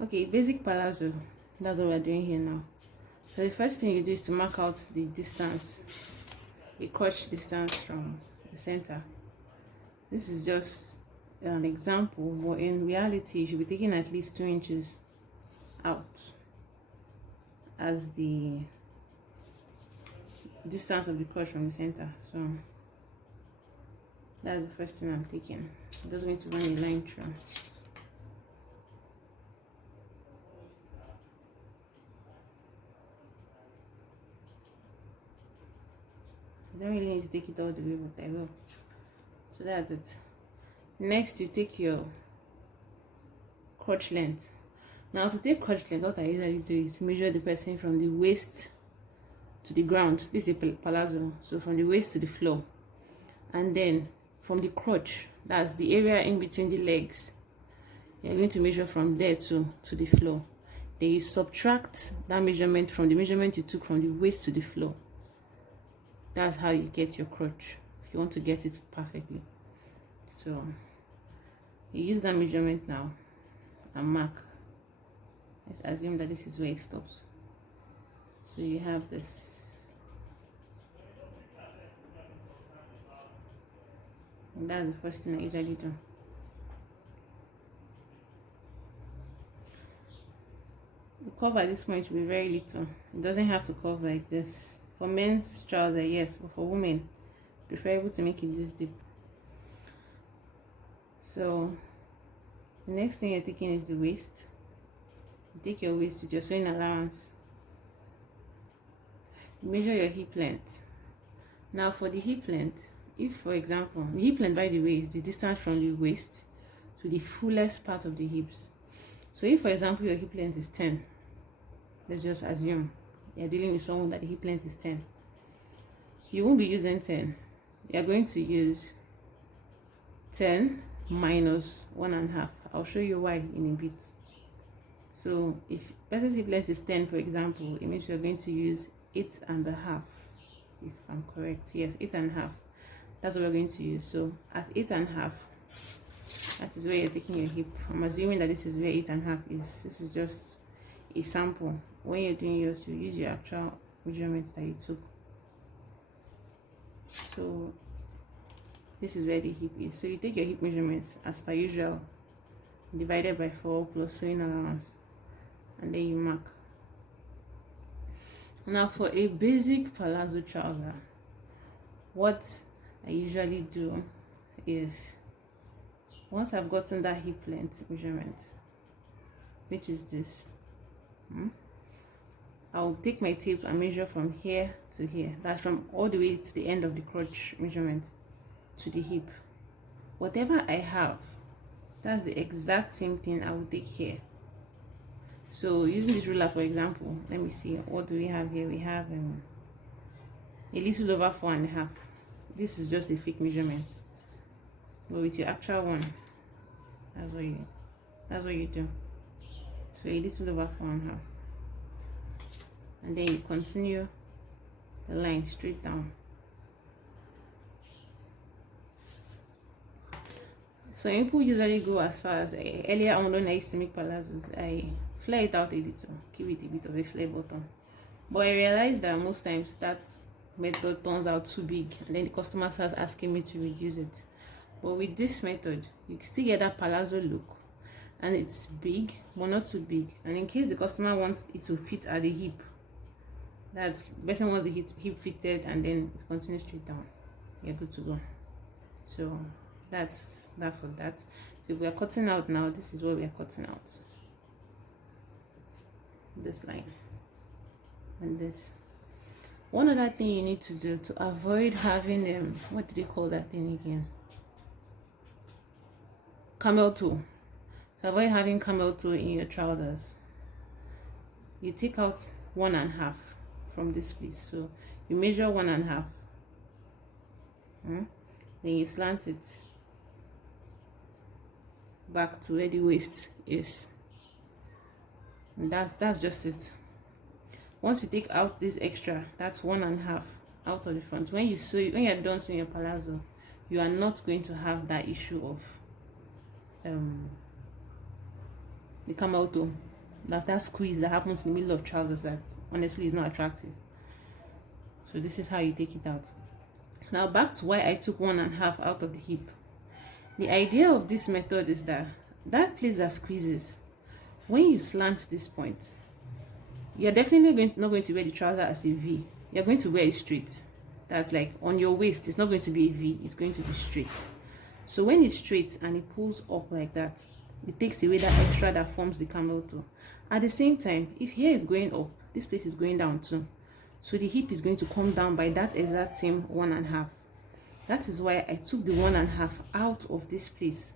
Okay, basic palazzo. That's what we're doing here now. So the first thing you do is to mark out the distance, the crotch distance from the center. This is just an example, but in reality, you should be taking at least 2 inches out as the distance of the crotch from the center. So that's the first thing I'm taking. I'm just going to run a line through. I don't really need to take it all the way, but I will. So that's it. Next, you take your crotch length. Now, to take crotch length, what I usually do is measure the person from the waist to the ground. This is a palazzo, so from the waist to the floor, and then from the crotch, that's the area in between the legs, you're going to measure from there to the floor. Then you subtract that measurement from the measurement you took from the waist to the floor. That's how you get your crotch, if you want to get it perfectly. So you use that measurement now and mark. Let's assume that this is where it stops. So you have this. And that's the first thing I usually do. The curve at this point will be very little. It doesn't have to curve like this. For men's trousers, yes, but for women, preferable to make it this deep. So the next thing you're taking is the waist. You take your waist with your sewing allowance. Measure your hip length. Now for the hip length, if for example, the hip length, by the way, is the distance from the waist to the fullest part of the hips. So if for example your hip length is 10, let's just assume you're dealing with someone that the hip length is 10, you won't be using 10. You're going to use 10 minus 1.5. I'll show you why in a bit. So if person's hip length is 10, for example, it means you're going to use 8.5. If I'm correct, yes, 8.5. That's what we're going to use. So at 8.5, that is where you're taking your hip. I'm assuming that this is where 8.5 is. This is just a sample. When you're doing yours, you use your actual measurements that you took. So this is where the hip is. So you take your hip measurements as per usual, divided by 4 plus sewing allowance, and then you mark. Now for a basic palazzo trouser, what I usually do is, once I've gotten that hip length measurement, which is this, I'll take my tape and measure from here to here. That's from all the way to the end of the crotch measurement to the hip. Whatever I have, that's the exact same thing I will take here. So using this ruler, for example, let me see, what do we have here? We have a little over 4.5. This is just a fake measurement, but with your actual one, that's what you do. So a little over 4.5, and then you continue the line straight down. So people usually go as far as earlier on when I used to make palazzos, I flare it out a little, give it a bit of a flare button. But I realized that most times that method turns out too big, and then the customer starts asking me to reduce it. But with this method, you still get that palazzo look, and it's big but not too big. And in case the customer wants it to fit at the hip, that's the person wants the hip fitted, and then it continues straight down, you're good to go. So that's that for that. So if we are cutting out now, this is what we are cutting out, this line and this. One other thing you need to do to avoid having what did they call that thing again, camel toe. To avoid having camel toe in your trousers, you take out 1.5 from this piece. So you measure 1.5, then you slant it back to where the waist is, and that's just it. Once you take out this extra, that's 1.5 out of the front. When you're done sewing your palazzo, you are not going to have that issue of the camel toe. That's that squeeze that happens in the middle of trousers that honestly is not attractive. So this is how you take it out. Now back to why I took 1.5 out of the hip. The idea of this method is that place that squeezes, when you slant this point, you're definitely not going to wear the trouser as a V. You're going to wear it straight. That's like on your waist, it's not going to be a V, it's going to be straight. So when it's straight and it pulls up like that, it takes away that extra that forms the camel toe. At the same time, if here is going up, this place is going down too. So the hip is going to come down by that exact same 1.5. That is why I took the 1.5 out of this place.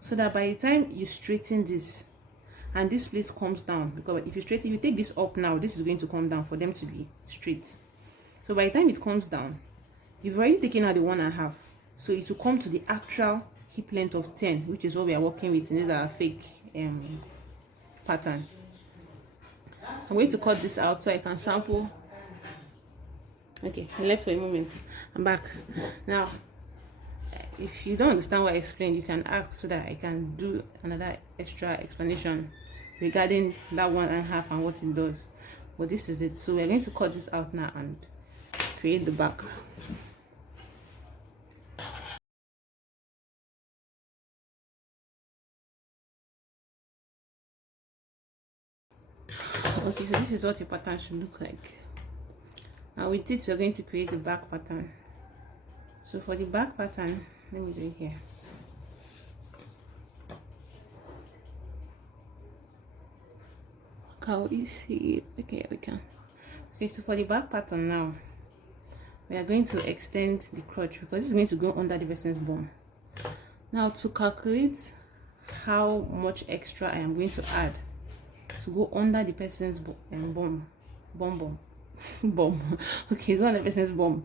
So that by the time you straighten this, and this place comes down, because if you straighten, you take this up now, this is going to come down for them to be straight. So by the time it comes down, you've already taken out the 1.5. So it will come to the actual hip length of 10, which is what we are working with in this our fake pattern. I'm going to cut this out so I can sample. Okay, I left for a moment. I'm back. Now, if you don't understand what I explained, you can ask so that I can do another extra explanation regarding that 1.5 and what it does. But this is it. So we're going to cut this out now and create the back. Okay, so this is what your pattern should look like. And with it, we're going to create the back pattern. So for the back pattern, let me do it here. Can we see it? Okay, we can. Okay, so for the back pattern now, we are going to extend the crotch because it's going to go under the person's bum. Now to calculate how much extra I am going to add to go under the person's bum. Okay, go under the person's bum.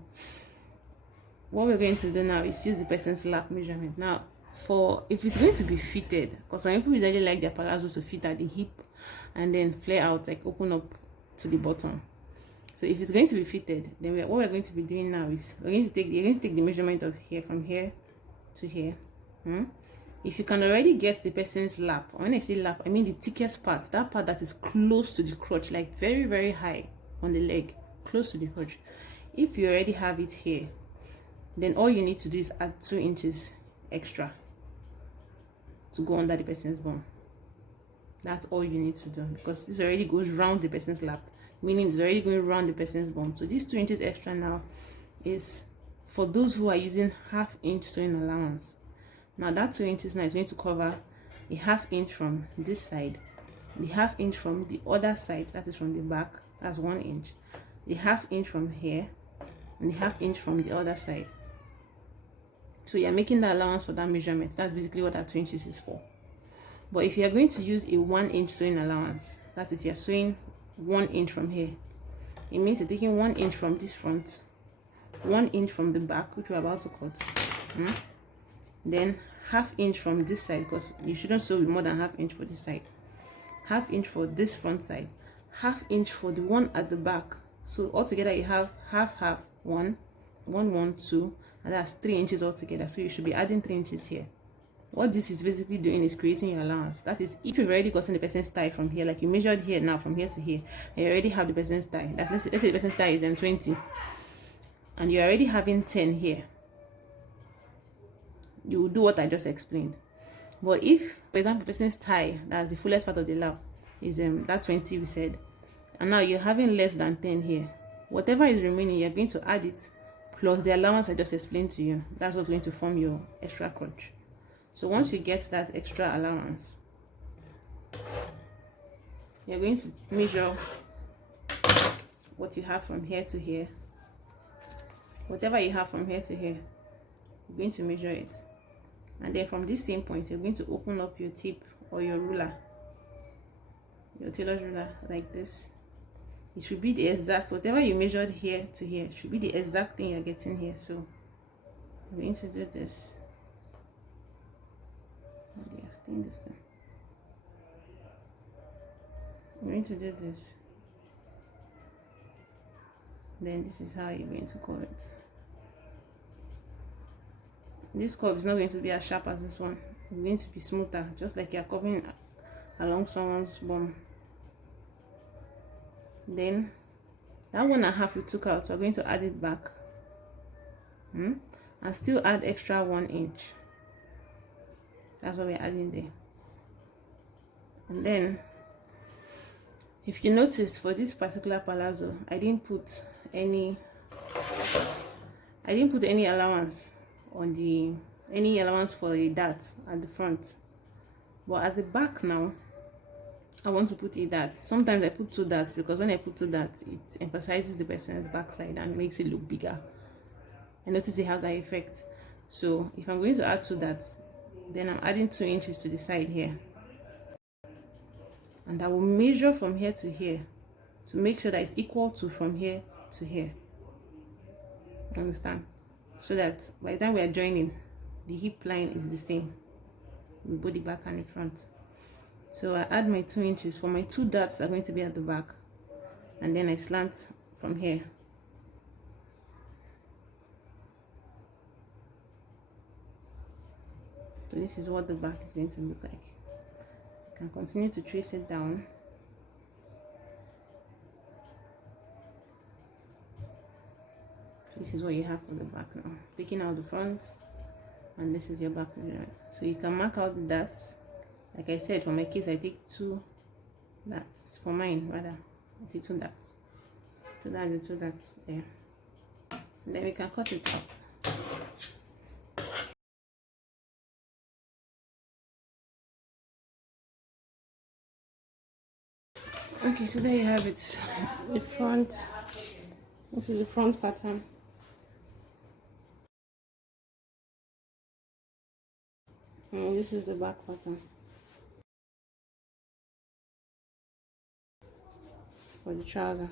What we're going to do now is use the person's lap measurement. Now, for if it's going to be fitted, because some people usually like their palazzos to fit at the hip and then flare out, like open up to the bottom. So if it's going to be fitted, then what we're going to be doing now is you're going to take the measurement of here from here to here. If you can already get the person's lap, when I say lap, I mean the thickest part, that part that is close to the crotch, like very, very high on the leg, close to the crotch. If you already have it here, then all you need to do is add 2 inches extra to go under the person's bum. That's all you need to do, because this already goes round the person's lap, meaning it's already going around the person's bum. So these 2 inches extra now is for those who are using 1/2 inch sewing allowance. Now that 2 inches now is going to cover a 1/2 inch from this side, the 1/2 inch from the other side, that is from the back, that's 1 inch, the 1/2 inch from here, and the 1/2 inch from the other side. So you're making the allowance for that measurement. That's basically what that 2 inches is for. But if you are going to use a 1 inch sewing allowance, that is, you're sewing 1 inch from here, it means you're taking 1 inch from this front, 1 inch from the back, which we're about to cut, then 1/2 inch from this side, because you shouldn't sew with more than 1/2 inch for this side, 1/2 inch for this front side, 1/2 inch for the one at the back. So altogether you have 1/2, 1, 1, 2, and that's 3 inches altogether. So you should be adding 3 inches here. What this is basically doing is creating your allowance. That is, if you've already gotten the person's thigh from here, like you measured here now from here to here, and you already have the person's thigh. Let's say the person's thigh is 20, and you're already having 10 here. You will do what I just explained. But if, for example, the person's thigh, that's the fullest part of the lap, is that 20 we said, and now you're having less than 10 here, whatever is remaining, you're going to add it plus the allowance I just explained to you. That's what's going to form your extra crotch. So once you get that extra allowance, you're going to measure what you have from here to here. Whatever you have from here to here, you're going to measure it. And then from this same point, you're going to open up your tip or your ruler, your tailor's ruler, like this. It should be the exact, whatever you measured here to here, should be the exact thing you're getting here. So I'm going to do this. I'm going to do this. Then this is how you're going to curve it. This curve is not going to be as sharp as this one. It's going to be smoother, just like you're curving along someone's bum. Then that 1.5 we took out, we're going to add it back, and still add extra 1 inch. That's what we're adding there. And then if you notice, for this particular palazzo, I didn't put any allowance on any allowance for a dart at the front, but at the back now I want to put a dart. Sometimes I put 2 darts because when I put 2 darts, it emphasizes the person's backside and makes it look bigger. I notice it has that effect. So if I'm going to add 2 darts, then I'm adding 2 inches to the side here, and I will measure from here to here to make sure that it's equal to from here to here. Understand? So that by the time we are joining, the hip line is the same in both the back and the front. So I add my 2 inches for my 2 darts are going to be at the back, and then I slant from here. So this is what the back is going to look like. You can continue to trace it down. This is what you have for the back now. Taking out the front, and this is your back measurement. So you can mark out the darts. Like I said, for my case, I take 2 darts. For mine, rather, I take 2 darts. So that's the 2 darts there. And then we can cut it out. Okay, so there you have it. The front. This is the front pattern. And this is the back pattern for the trouser.